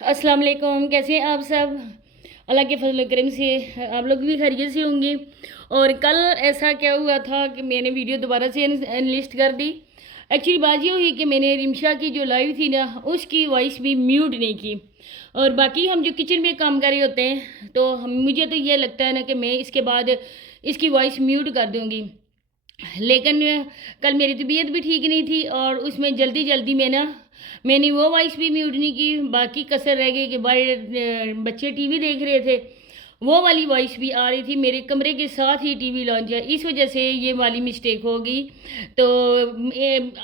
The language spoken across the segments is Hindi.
अस्सलाम वालेकुम। कैसे हैं आप सब? अल्लाह के फजल करम से आप लोग भी खैरियत से होंगे। और कल ऐसा क्या हुआ था कि मैंने वीडियो दोबारा से अनलिस्ट कर दी। एक्चुअली बात ये हुई कि मैंने रिमशा की जो लाइव थी ना, उसकी वॉइस भी म्यूट नहीं की। और बाकी हम जो किचन में काम कर रहे होते हैं तो मुझे तो ये लगता है ना कि मैं इसके बाद इसकी वॉइस म्यूट कर दूँगी। लेकिन कल मेरी तबीयत भी ठीक नहीं थी और उसमें जल्दी जल्दी मैंने वो वॉइस भी म्यूट नहीं की। बाकी कसर रह गई कि भाई बच्चे टीवी देख रहे थे, वो वाली वॉइस भी आ रही थी। मेरे कमरे के साथ ही टीवी लॉन्च है, इस वजह से ये वाली मिस्टेक हो गई। तो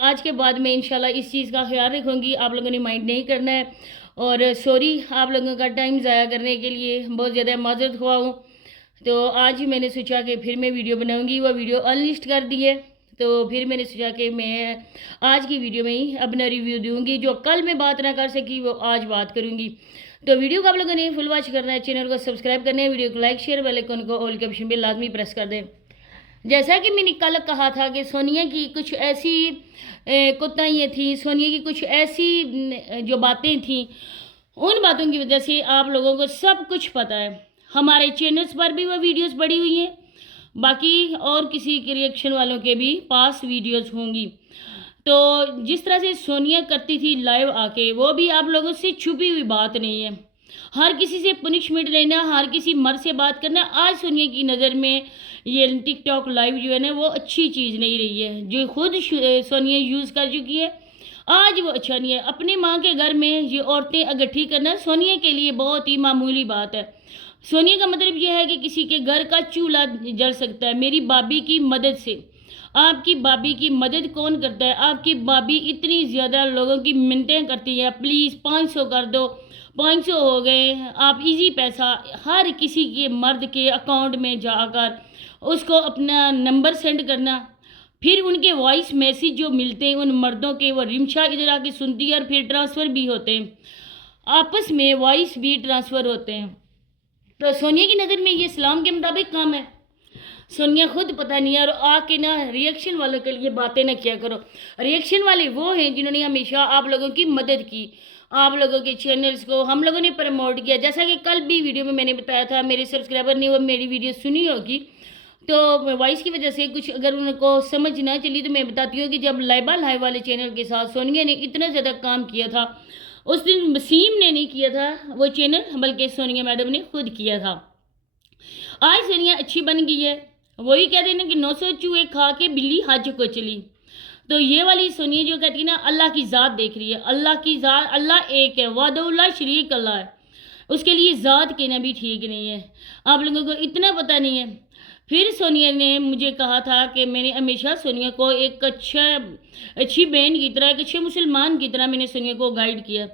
आज के बाद मैं इंशाल्लाह इस चीज़ का ख्याल रखूँगी। आप लोगों ने माइंड नहीं करना है। और सॉरी आप लोगों का टाइम ज़ाया करने के लिए, बहुत ज़्यादा माजरत हुआ हूँ। तो आज ही मैंने सोचा कि फिर मैं वीडियो बनाऊंगी। वो वीडियो अनलिस्ट कर दी है, तो फिर मैंने सोचा कि मैं आज की वीडियो में ही अपना रिव्यू दूंगी। जो कल मैं बात ना कर सकी वो आज बात करूंगी। तो वीडियो को आप लोगों ने फुल वॉच करना है, चैनल को सब्सक्राइब करना है, वीडियो को लाइक शेयर बेल आइकन को ऑल के ऑप्शन पे लाजमी प्रेस कर दें। जैसा कि मैंने कल कहा था कि सोनिया की कुछ ऐसी कोताहियाँ थी, सोनिया की कुछ ऐसी जो बातें थी, उन बातों की वजह से आप लोगों को सब कुछ पता है। हमारे चैनल्स पर भी वो वीडियोस पड़ी हुई हैं, बाकी और किसी के रिएक्शन वालों के भी पास वीडियोस होंगी। तो जिस तरह से सोनिया करती थी लाइव आके, वो भी आप लोगों से छुपी हुई बात नहीं है। हर किसी से पनिशमेंट लेना, हर किसी मर्द से बात करना, आज सोनिया की नज़र में ये टिकटॉक लाइव जो है ना, वो अच्छी चीज़ नहीं रही है। जो खुद सोनिया यूज़ कर चुकी है, आज वो अच्छा नहीं है। अपनी माँ के घर में ये औरतें इकट्ठी करना सोनिया के लिए बहुत ही मामूली बात है। सोनिया का मतलब यह है कि किसी के घर का चूल्हा जल सकता है मेरी भाभी की मदद से। आपकी भाभी की मदद कौन करता है? आपकी भाभी इतनी ज़्यादा लोगों की मिन्नतें करती है, प्लीज़ 500 कर दो, 500 हो गए। आप इजी पैसा हर किसी के मर्द के अकाउंट में जाकर उसको अपना नंबर सेंड करना, फिर उनके वॉइस मैसेज जो मिलते हैं उन मर्दों के, वो रिमशा इधर आके सुनती है और फिर ट्रांसफ़र भी होते हैं, आपस में वॉइस भी ट्रांसफ़र होते हैं। तो सोनिया की नज़र में ये इस्लाम के मुताबिक काम है? सोनिया खुद पता नहीं है। और आके ना रिएक्शन वालों के लिए बातें ना किया करो। रिएक्शन वाले वो हैं जिन्होंने हमेशा आप लोगों की मदद की, आप लोगों के चैनल्स को हम लोगों ने प्रमोट किया। जैसा कि कल भी वीडियो में मैंने बताया था, मेरे सब्सक्राइबर ने वो मेरी वीडियो सुनी होगी, तो वॉइस की वजह से कुछ अगर उनको समझ ना चली तो मैं बताती हूँ कि जब लाइबा लाइव वाले चैनल के साथ सोनिया ने इतना ज़्यादा काम किया था, उस दिन वसीम ने नहीं किया था वो चैनल, बल्कि सोनिया मैडम ने खुद किया था। आज सोनिया अच्छी बन गई है। वही कहते हैं ना कि 900 चूहे खा के बिल्ली हज को चली। तो ये वाली सोनिया जो कहती है ना, अल्लाह की ज़ात देख रही है। अल्लाह की ज़ात, अल्लाह एक है, वादउल्ला शरीक अल्लाह है, उसके लिए ज़ात कहना भी ठीक नहीं है। आप लोगों को इतना पता नहीं है। फिर सोनिया ने मुझे कहा था कि मैंने हमेशा सोनिया को एक अच्छी बहन की तरह, एक अच्छे मुसलमान की तरह मैंने सोनिया को गाइड किया।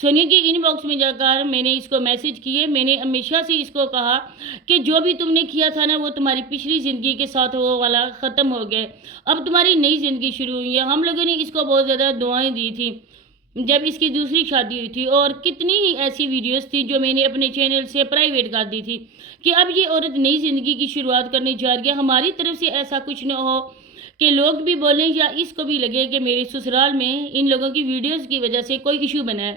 सोनिया के इनबॉक्स में जाकर मैंने इसको मैसेज किए। मैंने हमेशा से इसको कहा कि जो भी तुमने किया था ना, वो तुम्हारी पिछली ज़िंदगी के साथ वो वाला ख़त्म हो गया, अब तुम्हारी नई ज़िंदगी शुरू हुई है। हम लोगों ने इसको बहुत ज़्यादा दुआएं दी थी जब इसकी दूसरी शादी हुई थी, और कितनी ही ऐसी वीडियोस थी जो मैंने अपने चैनल से प्राइवेट कर दी थी कि अब ये औरत नई ज़िंदगी की शुरुआत करने जा रही है। हमारी तरफ से ऐसा कुछ न हो कि लोग भी बोलें या इसको भी लगे कि मेरे ससुराल में इन लोगों की वीडियोस की वजह से कोई इशू बना है।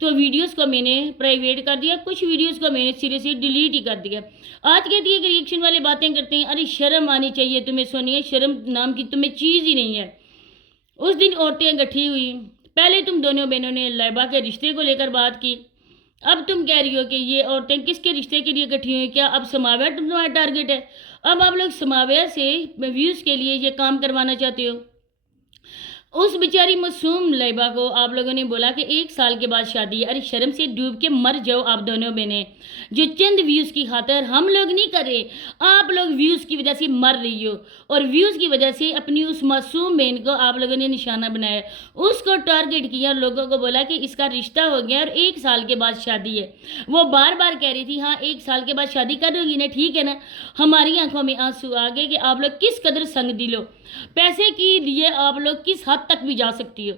तो वीडियोस को मैंने प्राइवेट कर दिया, कुछ वीडियोस को मैंने सिरे से डिलीट ही कर दिया। आज कहती है कि रिएक्शन वाले बातें करते हैं। अरे शर्म आनी चाहिए तुम्हें सोनिया, शर्म नाम की तुम्हें चीज़ ही नहीं है। उस दिन औरतें इकट्ठी हुई, पहले तुम दोनों बहनों ने लाइबा के रिश्ते को लेकर बात की, अब तुम कह रही हो कि ये औरतें किसके रिश्ते के लिए इकट्ठी हुई? क्या अब समाविया तुम्हारा टारगेट है? अब आप लोग समाविया से व्यूज़ के लिए ये काम करवाना चाहते हो? उस बेचारी मासूम लाइबा को आप लोगों ने बोला कि 1 साल के बाद शादी है। अरे शर्म से डूब के मर जाओ आप दोनों बहनें। जो चंद व्यूज़ की खातर हम लोग नहीं कर रहे, आप लोग व्यूज़ की वजह से मर रही हो, और व्यूज़ की वजह से अपनी उस मासूम बहन को आप लोगों ने निशाना बनाया, उसको टारगेट किया, लोगों को बोला कि इसका रिश्ता हो गया और 1 साल के बाद शादी है। वो बार बार कह रही थी हाँ 1 साल के बाद शादी करोगी ना, ठीक है ना। हमारी आंखों में आंसू आ गए कि आप लोग किस कदर संग दिल हो, पैसे के लिए आप लोग किस हद तक भी जा सकती हो।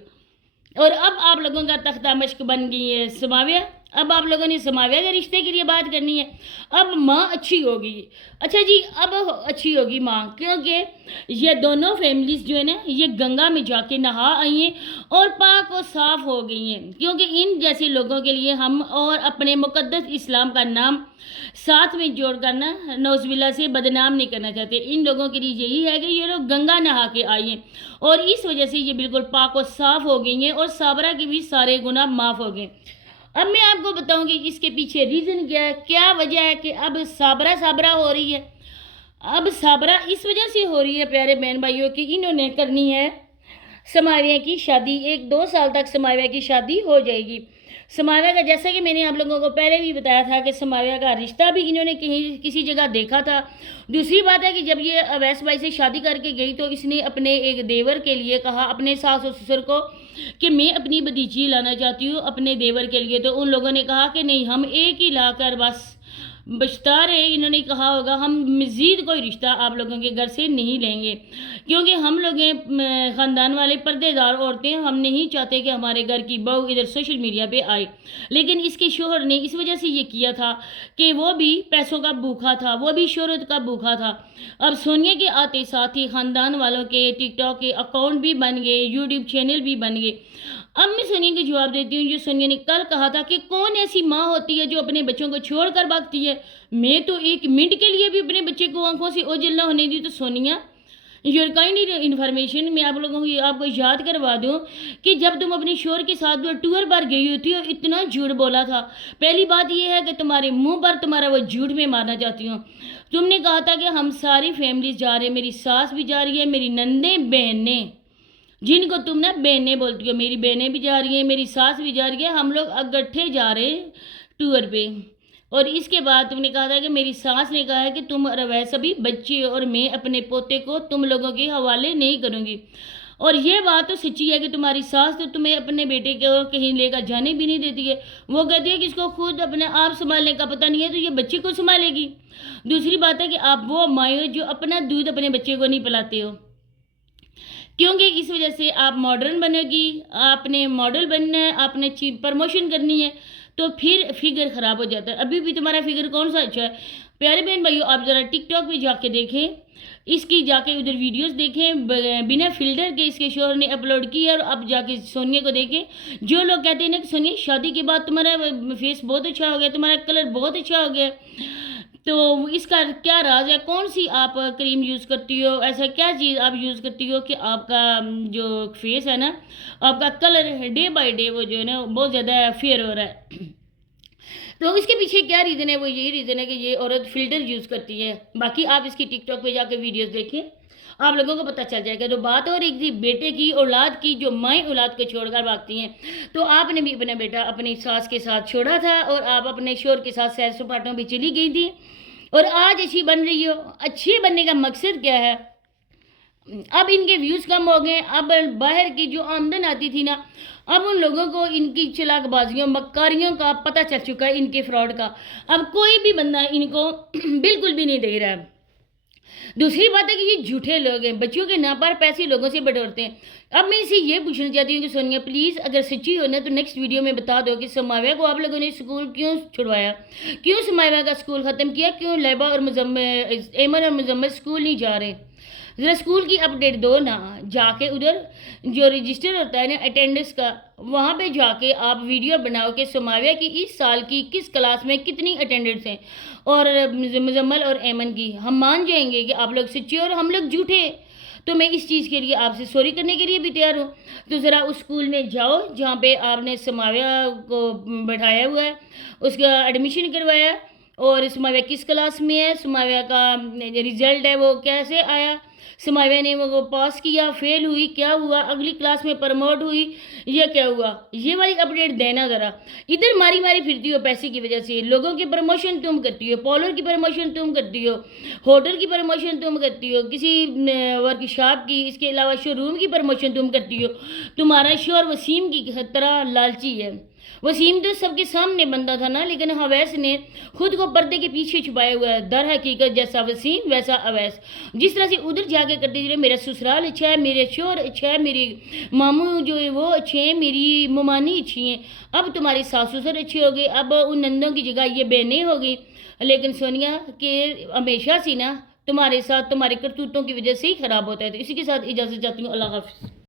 और अब आप लोगों का तख्ता मश्क बन गई है समाविया। अब आप लोगों ने समाव्या के रिश्ते के लिए बात करनी है। अब माँ अच्छी होगी, अच्छा जी, अब अच्छी होगी माँ, क्योंकि ये दोनों फैमिलीज जो है ना, ये गंगा में जाके नहा आई हैं और पाक और साफ हो गई हैं, क्योंकि इन जैसे लोगों के लिए हम और अपने मुकद्दस इस्लाम का नाम साथ में जोड़ कर ना नौजबिल्ला से बदनाम नहीं करना चाहते। इन लोगों के लिए यही है कि ये लोग गंगा नहा के आई हैं और इस वजह से ये बिल्कुल पाक और साफ हो गई हैं और साबरा के भी सारे गुनाह माफ़ हो गए। अब मैं आपको बताऊंगी इसके पीछे रीज़न क्या है, क्या वजह है कि अब साबरा साबरा हो रही है। अब साबरा इस वजह से हो रही है प्यारे बहन भाइयों कि इन्होंने करनी है समाव्या की शादी। 1-2 साल तक समाव्या की शादी हो जाएगी। समाव्या का, जैसा कि मैंने आप लोगों को पहले भी बताया था कि समाव्या का रिश्ता भी इन्होंने कहीं किसी जगह देखा था। दूसरी बात है कि जब ये अवैस भाई से शादी करके गई तो इसने अपने एक देवर के लिए कहा, अपने सास और ससुर को, कि मैं अपनी भतीजी लाना चाहती हूँ अपने देवर के लिए। तो उन लोगों ने कहा कि नहीं, हम एक ही लाकर बस बचता रहे। इन्होंने कहा होगा हम मज़ीद कोई रिश्ता आप लोगों के घर से नहीं लेंगे, क्योंकि हम लोग ख़ानदान वाले पर्देदार औरतें, हम नहीं चाहते कि हमारे घर की बहू इधर सोशल मीडिया पे आए। लेकिन इसके शोहर ने इस वजह से ये किया था कि वो भी पैसों का भूखा था, वो भी शोहरत का भूखा था। अब सोनिया के आते साथ ही ख़ानदान वालों के टिकटॉक के अकाउंट भी बन गए, यूट्यूब चैनल भी बन गए। अब मैं सोनिया को जवाब देती हूँ जो सोनिया ने कल कहा था कि कौन ऐसी माँ होती है जो अपने बच्चों को छोड़ कर भागती है। मैं तो 1 मिनट के लिए भी अपने बच्चे को आंखों से ओझल न होने दी। तो सोनिया, योर काइंड इन्फॉर्मेशन, मैं आप लोगों को आपको याद करवा दूं कि जब तुम अपने शोहर के साथ वो टूर पर गई होती हो, इतना झूठ बोला था। पहली बात यह है कि तुम्हारे मुंह पर तुम्हारा वो झूठ में मारना चाहती हूँ। तुमने कहा था कि हम सारी फैमिली जा रहे हैं, मेरी सास भी जा रही है, मेरी नंदें बहनें, जिनको तुम ना बहनें बोलती हो, मेरी बहनें भी जा रही हैं, मेरी सास भी जा रही है, हम लोग इकट्ठे जा रहे हैं टूर पे। और इसके बाद तुमने कहा था कि मेरी सास ने कहा है कि तुम वैसे भी बच्ची हो और मैं अपने पोते को तुम लोगों के हवाले नहीं करूँगी। और ये बात तो सच्ची है कि तुम्हारी सास तो तुम्हें अपने बेटे को कहीं लेकर जाने भी नहीं देती है। वो कहती है कि इसको खुद अपने आप संभालने का पता नहीं है, तो ये बच्चे को संभालेगी। दूसरी बात है कि आप वो माँ हो जो अपना दूध अपने बच्चे को नहीं पिलाते हो, क्योंकि इस वजह से आप मॉडर्न बनेगी, आपने मॉडल बनना है, आपने प्रमोशन करनी है, तो फिर फिगर ख़राब हो जाता है। अभी भी तुम्हारा फिगर कौन सा अच्छा है। प्यारे बहन भाइयों, आप ज़रा टिकटॉक पे जाके देखें, इसकी जाके उधर वीडियोस देखें, बिना फिल्टर के इसके शोहर ने अपलोड की है। और अब जाके सोनिया को देखें। जो लोग कहते हैं ना कि सोनिया शादी के बाद तुम्हारा फेस बहुत अच्छा हो गया, तुम्हारा कलर बहुत अच्छा हो गया, तो इसका क्या राज है, कौन सी आप क्रीम यूज़ करती हो, ऐसा क्या चीज़ आप यूज़ करती हो कि आपका जो फेस है ना, आपका कलर डे बाय डे वो जो है ना बहुत ज़्यादा फेयर हो रहा है। तो इसके पीछे क्या रीज़न है, वो यही रीज़न है कि ये औरत फिल्टर यूज़ करती है। बाकी आप इसकी टिकटॉक पे जाकर वीडियोस देखें, आप लोगों को पता चल जाएगा। तो बात हो रही थी बेटे की, औलाद की, जो माएँ औलाद को छोड़कर भागती हैं, तो आपने भी अपना बेटा अपनी सास के साथ छोड़ा था और आप अपने शोहर के साथ सैर सपाटों पर चली गई थी और आज अच्छी बन रही हो। अच्छी बनने का मकसद क्या है। अब इनके व्यूज़ कम हो गए, अब बाहर की जो आमदन आती थी ना, अब उन लोगों को इनकी चालाकबाजियों मक्कारियों का पता चल चुका है, इनके फ्रॉड का। अब कोई भी बंदा इनको बिल्कुल भी नहीं दे रहा है। दूसरी बात है कि ये झूठे लोग हैं, बच्चों के नाम पर पैसे लोगों से बटोरते हैं। अब मैं इसे ये पूछना चाहती हूँ कि सोनिया प्लीज़ अगर सच्ची हो ना तो नेक्स्ट वीडियो में बता दो कि समाव्या को आप लोगों ने स्कूल क्यों छुड़वाया, क्यों समाव्या का स्कूल ख़त्म किया, क्यों लैबा और एमन और मुजम्मल स्कूल नहीं जा रहे। ज़रा स्कूल की अपडेट दो ना, जाके उधर जो रजिस्टर होता है ना अटेंडेंस का, वहाँ पे जाके आप वीडियो बनाओ कि समाव्या की इस साल की किस क्लास में कितनी अटेंडेंस है और मुजम्मल और एमन की। हम मान जाएंगे कि आप लोग सच्चे और हम लोग झूठे। तो मैं इस चीज़ के लिए आपसे सॉरी करने के लिए भी तैयार हूँ। तो ज़रा उस स्कूल में जाओ जहाँ पे आपने समाव्या को बैठाया हुआ है, उसका एडमिशन करवाया, और समाव्या किस क्लास में है, समाव्या का रिजल्ट है वो कैसे आया, समाव्या ने वो पास किया, फेल हुई, क्या हुआ, अगली क्लास में प्रमोट हुई, ये क्या हुआ, ये वाली अपडेट देना ज़रा। इधर मारी मारी फिरती हो पैसे की वजह से, लोगों की प्रमोशन तुम करती हो, पॉलर की प्रमोशन तुम करती हो, होटल की प्रमोशन तुम करती हो, किसी वर्कशॉप की, इसके अलावा शोरूम की प्रमोशन तुम करती हो। तुम्हारा शोहर वसीम की तरह लालची है। वसीम तो सबके सामने बंदा था ना, लेकिन अवैस ने खुद को पर्दे के पीछे छुपाया हुआ है। दर हकीकत जैसा वसीम वैसा अवैस। जिस तरह से उधर जाके करती रही, मेरा ससुराल अच्छा है, मेरे शोहर अच्छा है, मेरे मामू जो है वो अच्छे हैं, मेरी ममानी अच्छी हैं, अब तुम्हारे सास ससुर अच्छे हो गए, अब उन नंदों की जगह ये बहनें हो गई। लेकिन सोनिया के हमेशा से ना तुम्हारे साथ तुम्हारे करतूतों की वजह से ही खराब होता है। तो इसी के साथ इजाज़त चाहती हूँ। अल्लाह हाफ़िज़।